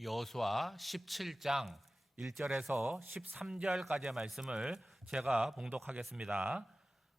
여호수아 17장 1절에서 13절까지의 말씀을 제가 봉독하겠습니다.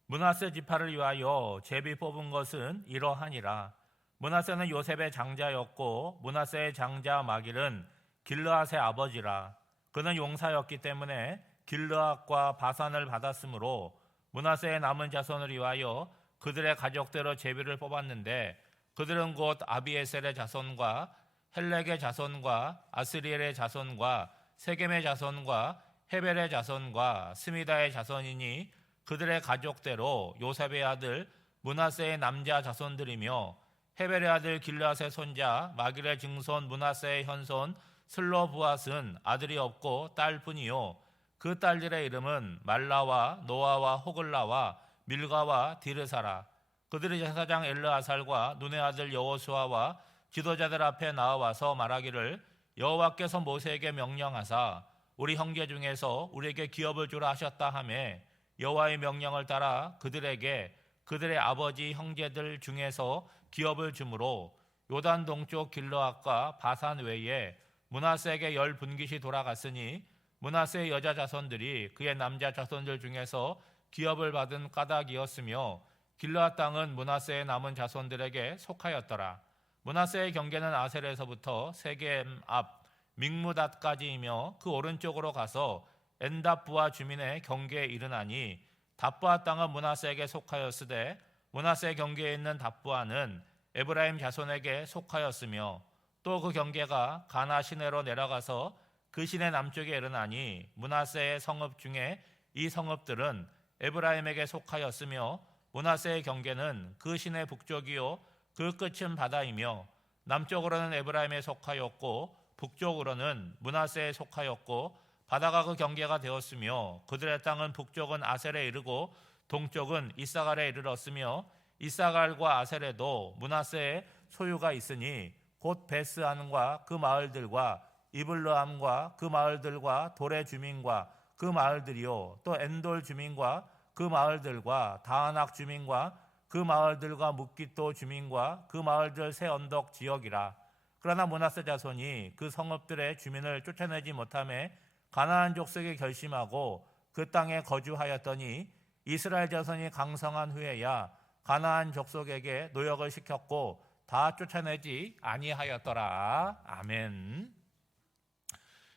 므낫세 지파를 위하여 제비 뽑은 것은 이러하니라. 므낫세는 요셉의 장자였고 므낫세의 장자 마길은 길르앗의 아버지라. 그는 용사였기 때문에 길르앗과 바산을 받았으므로 므낫세의 남은 자손을 위하여 그들의 가족대로 제비를 뽑았는데 그들은 곧 아비에셀의 자손과 헬렉의 자손과 아스리엘의 자손과 세겜의 자손과 헤벨의 자손과 스미다의 자손이니 그들의 가족대로 요셉의 아들 므낫세의 남자 자손들이며 헤벨의 아들 길르앗의 손자 마길의 증손 므낫세의 현손 슬로부앗은 아들이 없고 딸뿐이요 그 딸들의 이름은 말라와 노아와 호글라와 밀가와 디르사라. 그들의 제사장 엘르아살과 눈의 아들 여호수아와 지도자들 앞에 나와서 말하기를 여호와께서 모세에게 명령하사 우리 형제 중에서 우리에게 기업을 주라 하셨다 하매 여호와의 명령을 따라 그들에게 그들의 아버지 형제들 중에서 기업을 주므로 요단 동쪽 길르앗과 바산 외에 므낫세에게 10분깃이 돌아갔으니 므낫세의 여자 자손들이 그의 남자 자손들 중에서 기업을 받은 까닭이었으며 길르앗 땅은 므낫세의 남은 자손들에게 속하였더라. 므낫세의 경계는 아셀에서부터 세겜 앞 믹무닷까지이며 그 오른쪽으로 가서 엔답부아 주민의 경계에 이르나니 답부아 땅은 므낫세에게 속하였으되 므낫세의 경계에 있는 답부아는 에브라임 자손에게 속하였으며 또 그 경계가 가나 시내로 내려가서 그 시내 남쪽에 이르나니 므낫세의 성읍 중에 이 성읍들은 에브라임에게 속하였으며 므낫세의 경계는 그 시내 북쪽이요 그 끝은 바다이며 남쪽으로는 에브라임에 속하였고 북쪽으로는 므낫세에 속하였고 바다가 그 경계가 되었으며 그들의 땅은 북쪽은 아셀에 이르고 동쪽은 이사갈에 이르렀으며 이사갈과 아셀에도 므낫세의 소유가 있으니 곧 베스안과 그 마을들과 이블르함과 그 마을들과 돌의 주민과 그 마을들이요 또 엔돌 주민과 그 마을들과 다하낙 주민과 그 마을들과 묵깃도 주민과 그 마을들 새 언덕 지역이라. 그러나 므낫세 자손이 그 성읍들의 주민을 쫓아내지 못하매 가나안 족속이 결심하고 그 땅에 거주하였더니 이스라엘 자손이 강성한 후에야 가나안 족속에게 노역을 시켰고 다 쫓아내지 아니하였더라. 아멘.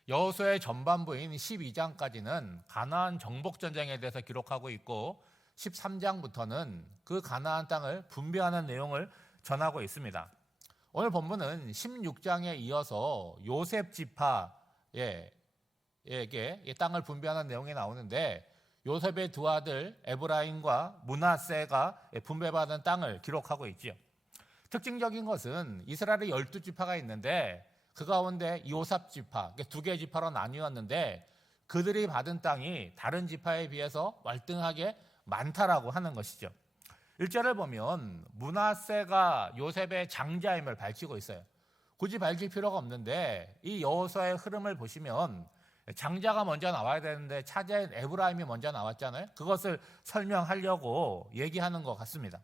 여호수아의 전반부인 12장까지는 가나안 정복 전쟁에 대해서 기록하고 있고 13장부터는 그 가나안 땅을 분배하는 내용을 전하고 있습니다. 오늘 본문은 16장에 이어서 요셉 지파에게 이 땅을 분배하는 내용이 나오는데 요셉의 두 아들 에브라임과 므낫세가 분배받은 땅을 기록하고 있지요. 특징적인 것은 이스라엘에 12지파가 있는데 그 가운데 요셉 지파, 두 개의 지파로 나뉘었는데 그들이 받은 땅이 다른 지파에 비해서 월등하게 많다라고 하는 것이죠. 1절을 보면 므낫세가 요셉의 장자임을 밝히고 있어요. 굳이 밝힐 필요가 없는데 이 여호수아의 흐름을 보시면 장자가 먼저 나와야 되는데 차자인 에브라임이 먼저 나왔잖아요. 그것을 설명하려고 얘기하는 것 같습니다.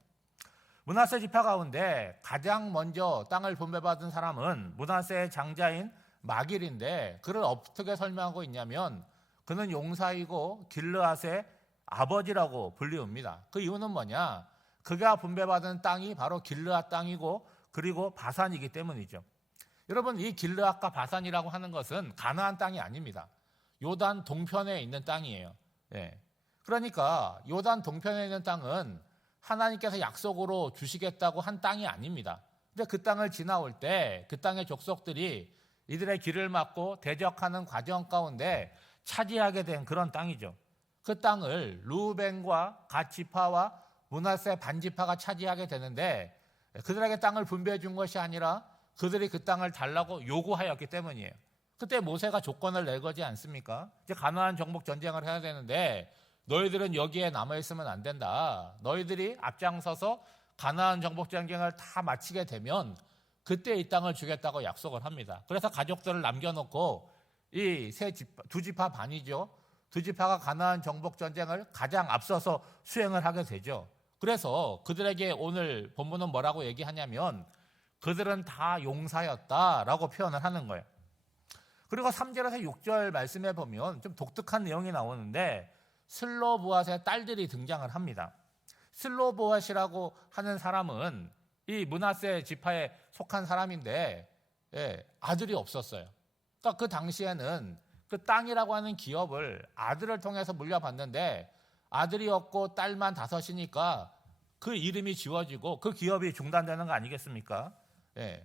므낫세 지파 가운데 가장 먼저 땅을 분배받은 사람은 므낫세의 장자인 마길인데 그를 어떻게 설명하고 있냐면 그는 용사이고 길르앗의 아버지라고 불리웁니다. 그 이유는 뭐냐? 그가 분배받은 땅이 바로 길르앗 땅이고 그리고 바산이기 때문이죠. 여러분, 이 길르앗과 바산이라고 하는 것은 가나안 땅이 아닙니다. 요단 동편에 있는 땅이에요. 그러니까 요단 동편에 있는 땅은 하나님께서 약속으로 주시겠다고 한 땅이 아닙니다. 근데 그 땅을 지나올 때 그 땅의 족속들이 이들의 길을 막고 대적하는 과정 가운데 차지하게 된 그런 땅이죠. 그 땅을 루벤과 갓 지파와 므낫세 반 지파가 차지하게 되는데 그들에게 땅을 분배해 준 것이 아니라 그들이 그 땅을 달라고 요구하였기 때문이에요. 그때 모세가 조건을 내거지 않습니까? 이제 가나안 정복 전쟁을 해야 되는데 너희들은 여기에 남아있으면 안 된다. 너희들이 앞장서서 가나안 정복 전쟁을 다 마치게 되면 그때 이 땅을 주겠다고 약속을 합니다. 그래서 가족들을 남겨놓고 이 두 지파 반이죠. 두 지파가 가나안 정복 전쟁을 가장 앞서서 수행을 하게 되죠. 그래서 그들에게 오늘 본문은 뭐라고 얘기하냐면 그들은 다 용사였다라고 표현을 하는 거예요. 그리고 3절에서 6절 말씀에 보면 좀 독특한 내용이 나오는데 슬로보앗의 딸들이 등장을 합니다. 슬로보앗이라고 하는 사람은 이 므낫세 지파에 속한 사람인데 아들이 없었어요. 그러니까 그 당시에는 그 땅이라고 하는 기업을 아들을 통해서 물려받는데 아들이 없고 딸만 5이니까 그 이름이 지워지고 그 기업이 중단되는 거 아니겠습니까?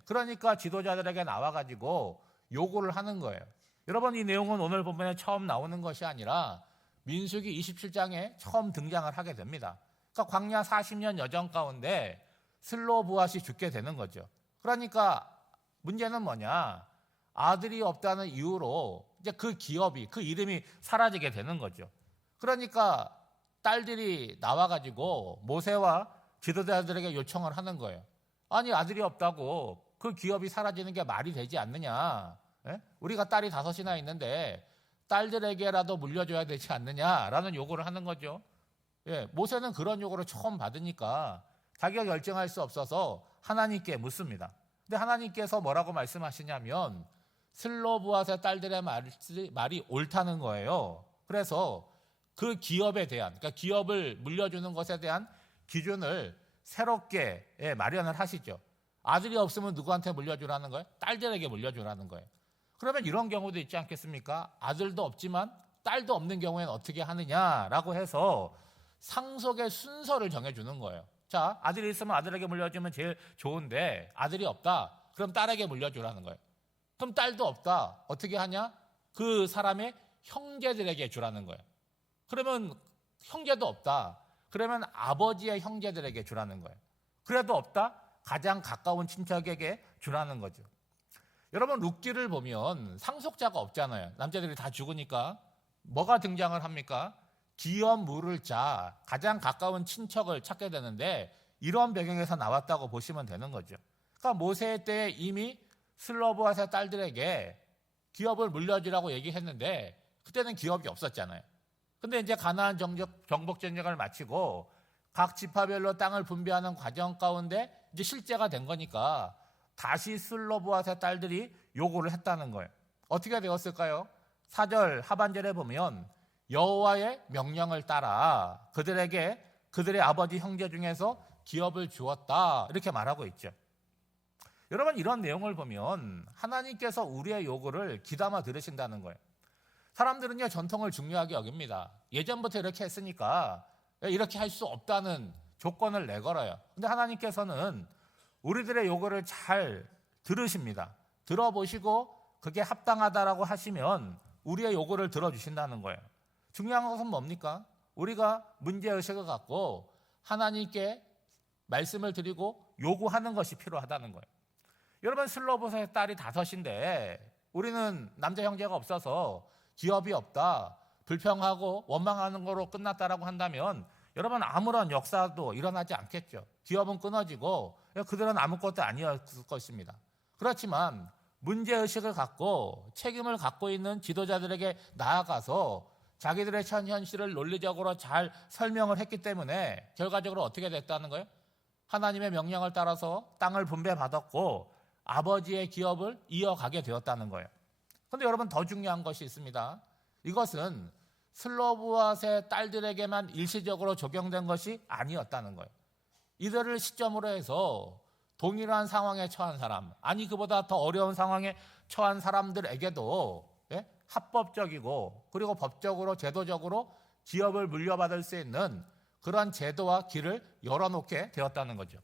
그러니까 지도자들에게 나와가지고 요구를 하는 거예요. 여러분, 이 내용은 오늘 본문에 처음 나오는 것이 아니라 민수기 27장에 처음 등장을 하게 됩니다. 그러니까 광야 40년 여정 가운데 슬로보앗이 죽게 되는 거죠. 그러니까 문제는 뭐냐? 아들이 없다는 이유로 이제 그 기업이, 그 이름이 사라지게 되는 거죠. 그러니까 딸들이 나와가지고 모세와 지도자들에게 요청을 하는 거예요. 아니, 아들이 없다고 그 기업이 사라지는 게 말이 되지 않느냐? 우리가 딸이 5이나 있는데 딸들에게라도 물려줘야 되지 않느냐라는 요구를 하는 거죠. 모세는 그런 요구를 처음 받으니까 자기가 결정할 수 없어서 하나님께 묻습니다. 근데 하나님께서 뭐라고 말씀하시냐면 슬로보앗의 딸들의 말이 옳다는 거예요. 그래서 그 기업에 대한, 그러니까 기업을 물려주는 것에 대한 기준을 새롭게 마련을 하시죠. 아들이 없으면 누구한테 물려주라는 거예요? 딸들에게 물려주라는 거예요. 그러면 이런 경우도 있지 않겠습니까? 아들도 없지만 딸도 없는 경우에는 어떻게 하느냐라고 해서 상속의 순서를 정해주는 거예요. 자, 아들이 있으면 아들에게 물려주면 제일 좋은데 아들이 없다, 그럼 딸에게 물려주라는 거예요. 그럼 딸도 없다, 어떻게 하냐? 그 사람의 형제들에게 주라는 거예요. 그러면 형제도 없다, 그러면 아버지의 형제들에게 주라는 거예요. 그래도 없다, 가장 가까운 친척에게 주라는 거죠. 여러분, 룻기를 보면 상속자가 없잖아요. 남자들이 다 죽으니까 뭐가 등장을 합니까? 기업 물을 자, 가장 가까운 친척을 찾게 되는데 이런 배경에서 나왔다고 보시면 되는 거죠. 그러니까 모세 때 이미 슬로보앗의 딸들에게 기업을 물려주라고 얘기했는데 그때는 기업이 없었잖아요. 근데 이제 가나안 정복 전쟁을 마치고 각 지파별로 땅을 분배하는 과정 가운데 이제 실제가 된 거니까 다시 슬로보앗의 딸들이 요구를 했다는 거예요. 어떻게 되었을까요? 4절 하반절에 보면 여호와의 명령을 따라 그들에게 그들의 아버지 형제 중에서 기업을 주었다, 이렇게 말하고 있죠. 여러분, 이런 내용을 보면 하나님께서 우리의 요구를 귀담아 들으신다는 거예요. 사람들은요, 전통을 중요하게 여깁니다. 예전부터 이렇게 했으니까 이렇게 할 수 없다는 조건을 내걸어요. 근데 하나님께서는 우리들의 요구를 잘 들으십니다. 들어보시고 그게 합당하다라고 하시면 우리의 요구를 들어주신다는 거예요. 중요한 것은 뭡니까? 우리가 문제의식을 갖고 하나님께 말씀을 드리고 요구하는 것이 필요하다는 거예요. 여러분, 슬로보앗의 딸이 5인데 우리는 남자 형제가 없어서 기업이 없다, 불평하고 원망하는 거로 끝났다라고 한다면 여러분, 아무런 역사도 일어나지 않겠죠. 기업은 끊어지고 그들은 아무것도 아니었을 것입니다. 그렇지만 문제의식을 갖고 책임을 갖고 있는 지도자들에게 나아가서 자기들의 현실을 논리적으로 잘 설명을 했기 때문에 결과적으로 어떻게 됐다는 거예요? 하나님의 명령을 따라서 땅을 분배받았고 아버지의 기업을 이어가게 되었다는 거예요. 그런데 여러분, 더 중요한 것이 있습니다. 이것은 슬로보앗의 딸들에게만 일시적으로 적용된 것이 아니었다는 거예요. 이들을 시점으로 해서 동일한 상황에 처한 사람, 아니 그보다 더 어려운 상황에 처한 사람들에게도 합법적이고 그리고 법적으로 제도적으로 기업을 물려받을 수 있는 그런 제도와 길을 열어놓게 되었다는 거죠.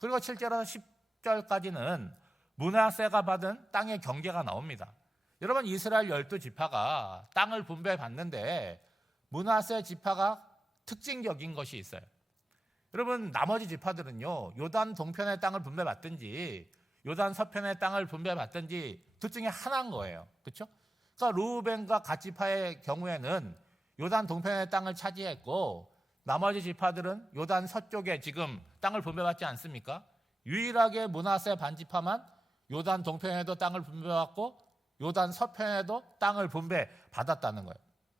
그리고 7절에서 10절까지는 므낫세가 받은 땅의 경계가 나옵니다. 여러분, 이스라엘 12지파가 땅을 분배받는데 므낫세 지파가 특징적인 것이 있어요. 여러분, 나머지 지파들은요, 요단 동편의 땅을 분배받든지 요단 서편의 땅을 분배받든지 둘 중에 하나인 거예요. 그렇죠? 그러니까 르우벤과 갓 지파의 경우에는 요단 동편의 땅을 차지했고 나머지 지파들은 요단 서쪽에 지금 땅을 분배받지 않습니까? 유일하게 므낫세 반지파만 요단 동편에도 땅을 분배받고 요단 서편에도 땅을 분배받았다는 거예요.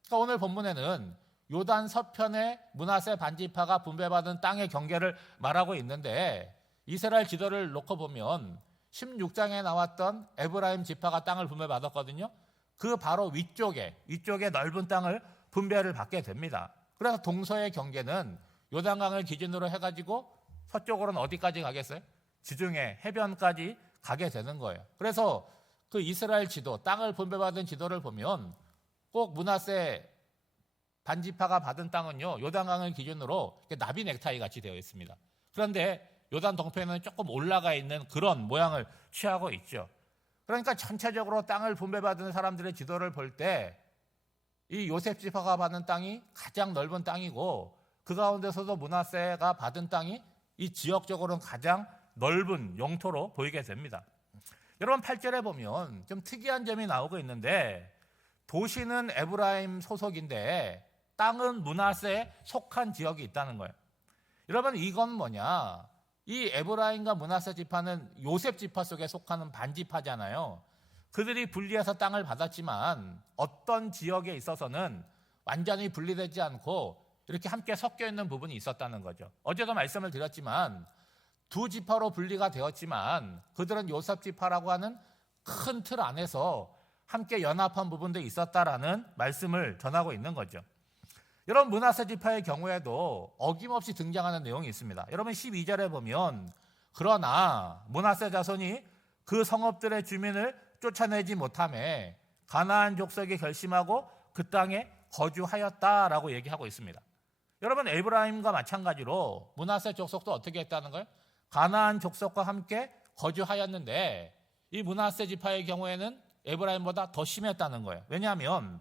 그러니까 오늘 본문에는 요단 서편의 므낫세 반지파가 분배받은 땅의 경계를 말하고 있는데 이스라엘 지도를 놓고 보면 16장에 나왔던 에브라임 지파가 땅을 분배받았거든요. 그 바로 위쪽에 넓은 땅을 분배를 받게 됩니다. 그래서 동서의 경계는 요단강을 기준으로 해가지고 서쪽으로는 어디까지 가겠어요? 지중해 해변까지 가게 되는 거예요. 그래서 그 이스라엘 지도, 땅을 분배받은 지도를 보면 꼭 므낫세 반지파가 받은 땅은요, 요단강을 기준으로 나비 넥타이 같이 되어 있습니다. 그런데 요단 동편에는 조금 올라가 있는 그런 모양을 취하고 있죠. 그러니까 전체적으로 땅을 분배받은 사람들의 지도를 볼 때 이 요셉 지파가 받은 땅이 가장 넓은 땅이고, 그 가운데서도 므낫세가 받은 땅이 이 지역적으로는 가장 넓은 영토로 보이게 됩니다. 여러분 8절에 보면 좀 특이한 점이 나오고 있는데, 도시는 에브라임 소속인데 땅은 므낫세에 속한 지역이 있다는 거예요. 여러분 이건 뭐냐? 이 에브라임과 므낫세 지파는 요셉 지파 속에 속하는 반지파잖아요. 그들이 분리해서 땅을 받았지만 어떤 지역에 있어서는 완전히 분리되지 않고 이렇게 함께 섞여 있는 부분이 있었다는 거죠. 어제도 말씀을 드렸지만 두 지파로 분리가 되었지만 그들은 요셉 지파라고 하는 큰 틀 안에서 함께 연합한 부분도 있었다라는 말씀을 전하고 있는 거죠. 여러분 므낫세 지파의 경우에도 어김없이 등장하는 내용이 있습니다. 여러분 12절에 보면 그러나 므낫세 자손이 그 성읍들의 주민을 쫓아내지 못하매 가나안 족속이 결심하고 그 땅에 거주하였다라고 얘기하고 있습니다. 여러분 에브라임과 마찬가지로 므낫세 족속도 어떻게 했다는 거예요? 가나안 족속과 함께 거주하였는데 이 므낫세 지파의 경우에는 에브라임보다 더 심했다는 거예요. 왜냐하면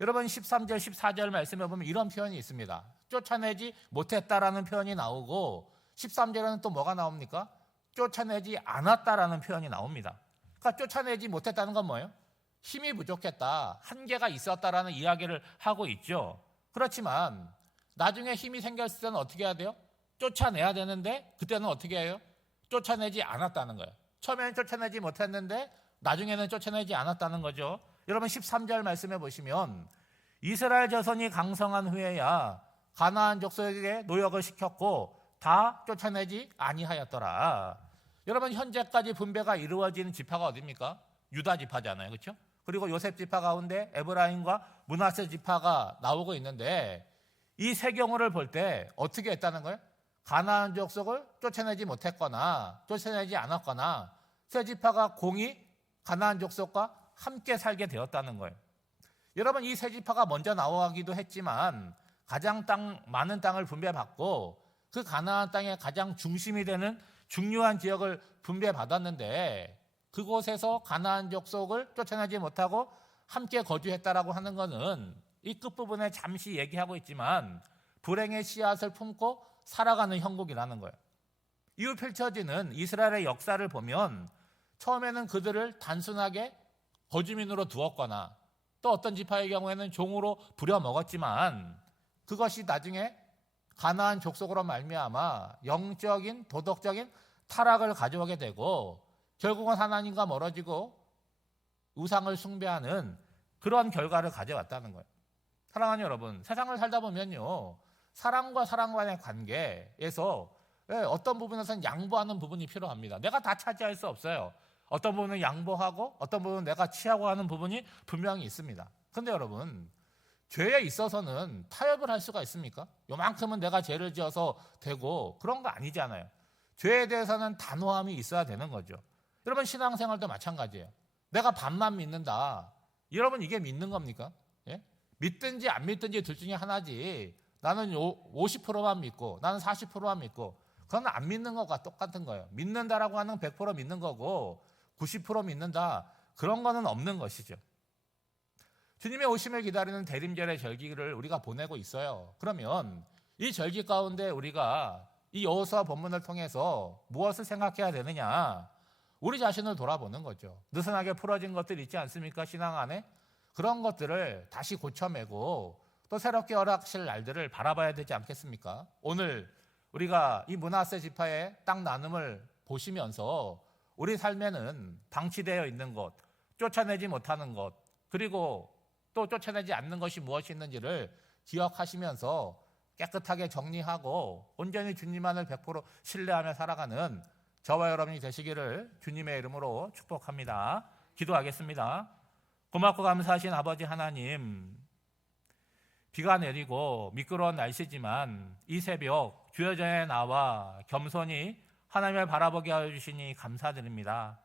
여러분 13절 14절 말씀에 보면 이런 표현이 있습니다. 쫓아내지 못했다라는 표현이 나오고 13절에는 또 뭐가 나옵니까? 쫓아내지 않았다라는 표현이 나옵니다. 그러니까 쫓아내지 못했다는 건 뭐예요? 힘이 부족했다, 한계가 있었다라는 이야기를 하고 있죠. 그렇지만 나중에 힘이 생겼을 때는 어떻게 해야 돼요? 쫓아내야 되는데 그때는 어떻게 해요? 쫓아내지 않았다는 거예요. 처음에는 쫓아내지 못했는데 나중에는 쫓아내지 않았다는 거죠. 여러분 13절 말씀해 보시면 이스라엘 자손이 강성한 후에야 가나안 족속에게 노역을 시켰고 다 쫓아내지 아니하였더라. 여러분 현재까지 분배가 이루어지는 지파가 어디입니까? 유다 지파잖아요. 그렇죠? 그리고 요셉 지파 가운데 에브라임과 므낫세 지파가 나오고 있는데 이 세 경우를 볼 때 어떻게 했다는 거예요? 가나안 족속을 쫓아내지 못했거나 쫓아내지 않았거나 세 지파가 공히 가나안 족속과 함께 살게 되었다는 거예요. 여러분 이 세 지파가 먼저 나오기도 했지만 가장 많은 땅을 분배받고 그 가나안 땅의 가장 중심이 되는 중요한 지역을 분배받았는데 그곳에서 가나안 족속을 쫓아내지 못하고 함께 거주했다라고 하는 것은 이 끝부분에 잠시 얘기하고 있지만 불행의 씨앗을 품고 살아가는 형국이라는 거예요. 이후 펼쳐지는 이스라엘의 역사를 보면 처음에는 그들을 단순하게 거주민으로 두었거나 또 어떤 지파의 경우에는 종으로 부려먹었지만 그것이 나중에 가나안 족속으로 말미암아 영적인 도덕적인 타락을 가져오게 되고 결국은 하나님과 멀어지고 우상을 숭배하는 그런 결과를 가져왔다는 거예요. 사랑하는 여러분, 세상을 살다 보면요 사랑과 사랑 간의 관계에서 어떤 부분에서는 양보하는 부분이 필요합니다. 내가 다 차지할 수 없어요. 어떤 부분은 양보하고 어떤 부분은 내가 취하고 하는 부분이 분명히 있습니다. 그런데 여러분 죄에 있어서는 타협을 할 수가 있습니까? 요만큼은 내가 죄를 지어서 되고 그런 거 아니잖아요. 죄에 대해서는 단호함이 있어야 되는 거죠. 여러분 신앙생활도 마찬가지예요. 내가 반만 믿는다. 여러분 이게 믿는 겁니까? 예? 믿든지 안 믿든지 둘 중에 하나지. 나는 50%만 믿고 나는 40%만 믿고 그건 안 믿는 것과 똑같은 거예요. 믿는다라고 하는 100% 믿는 거고 90% 믿는다. 그런 거는 없는 것이죠. 주님의 오심을 기다리는 대림절의 절기를 우리가 보내고 있어요. 그러면 이 절기 가운데 우리가 이 여호수아 본문을 통해서 무엇을 생각해야 되느냐? 우리 자신을 돌아보는 거죠. 느슨하게 풀어진 것들 있지 않습니까? 신앙 안에 그런 것들을 다시 고쳐매고 또 새롭게 허락하실 날들을 바라봐야 되지 않겠습니까? 오늘 우리가 이 므낫세 지파의 땅 나눔을 보시면서 우리 삶에는 방치되어 있는 것, 쫓아내지 못하는 것, 그리고 또 쫓아내지 않는 것이 무엇이 있는지를 기억하시면서 깨끗하게 정리하고 온전히 주님만을 100% 신뢰하며 살아가는 저와 여러분이 되시기를 주님의 이름으로 축복합니다. 기도하겠습니다. 고맙고 감사하신 아버지 하나님, 비가 내리고 미끄러운 날씨지만 이 새벽 주여 전에 나와 겸손히 하나님을 바라보게 하여 주시니 감사드립니다.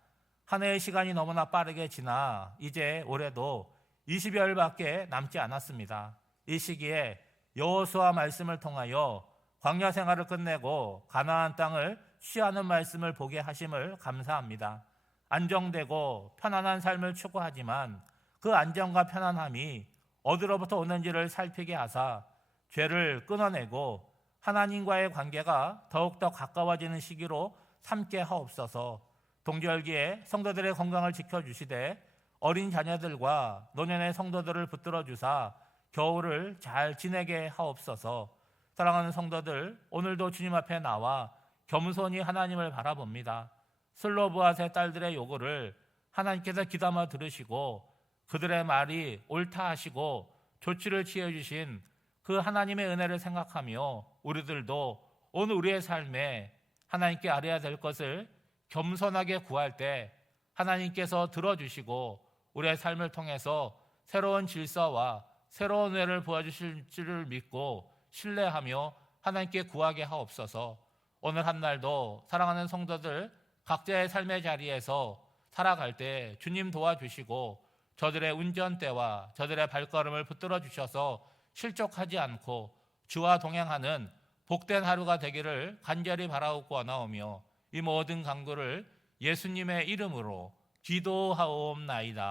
한 해의 시간이 너무나 빠르게 지나 이제 올해도 20여일밖에 남지 않았습니다. 이 시기에 여호수아 말씀을 통하여 광야 생활을 끝내고 가나안 땅을 취하는 말씀을 보게 하심을 감사합니다. 안정되고 편안한 삶을 추구하지만 그 안정과 편안함이 어디로부터 오는지를 살피게 하사 죄를 끊어내고 하나님과의 관계가 더욱더 가까워지는 시기로 삼게 하옵소서. 동절기에 성도들의 건강을 지켜주시되 어린 자녀들과 노년의 성도들을 붙들어 주사 겨울을 잘 지내게 하옵소서. 사랑하는 성도들, 오늘도 주님 앞에 나와 겸손히 하나님을 바라봅니다. 슬로브앗의 딸들의 요구를 하나님께서 귀담아 들으시고 그들의 말이 옳다 하시고 조치를 취해 주신 그 하나님의 은혜를 생각하며 우리들도 오늘 우리의 삶에 하나님께 아뢰야 될 것을 겸손하게 구할 때 하나님께서 들어주시고 우리의 삶을 통해서 새로운 질서와 새로운 은혜를 부어주실 줄을 믿고 신뢰하며 하나님께 구하게 하옵소서. 오늘 한 날도 사랑하는 성도들 각자의 삶의 자리에서 살아갈 때 주님 도와주시고 저들의 운전대와 저들의 발걸음을 붙들어 주셔서 실족하지 않고 주와 동행하는 복된 하루가 되기를 간절히 바라옵고 원하오며 이 모든 간구를 예수님의 이름으로 기도하옵나이다.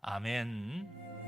아멘.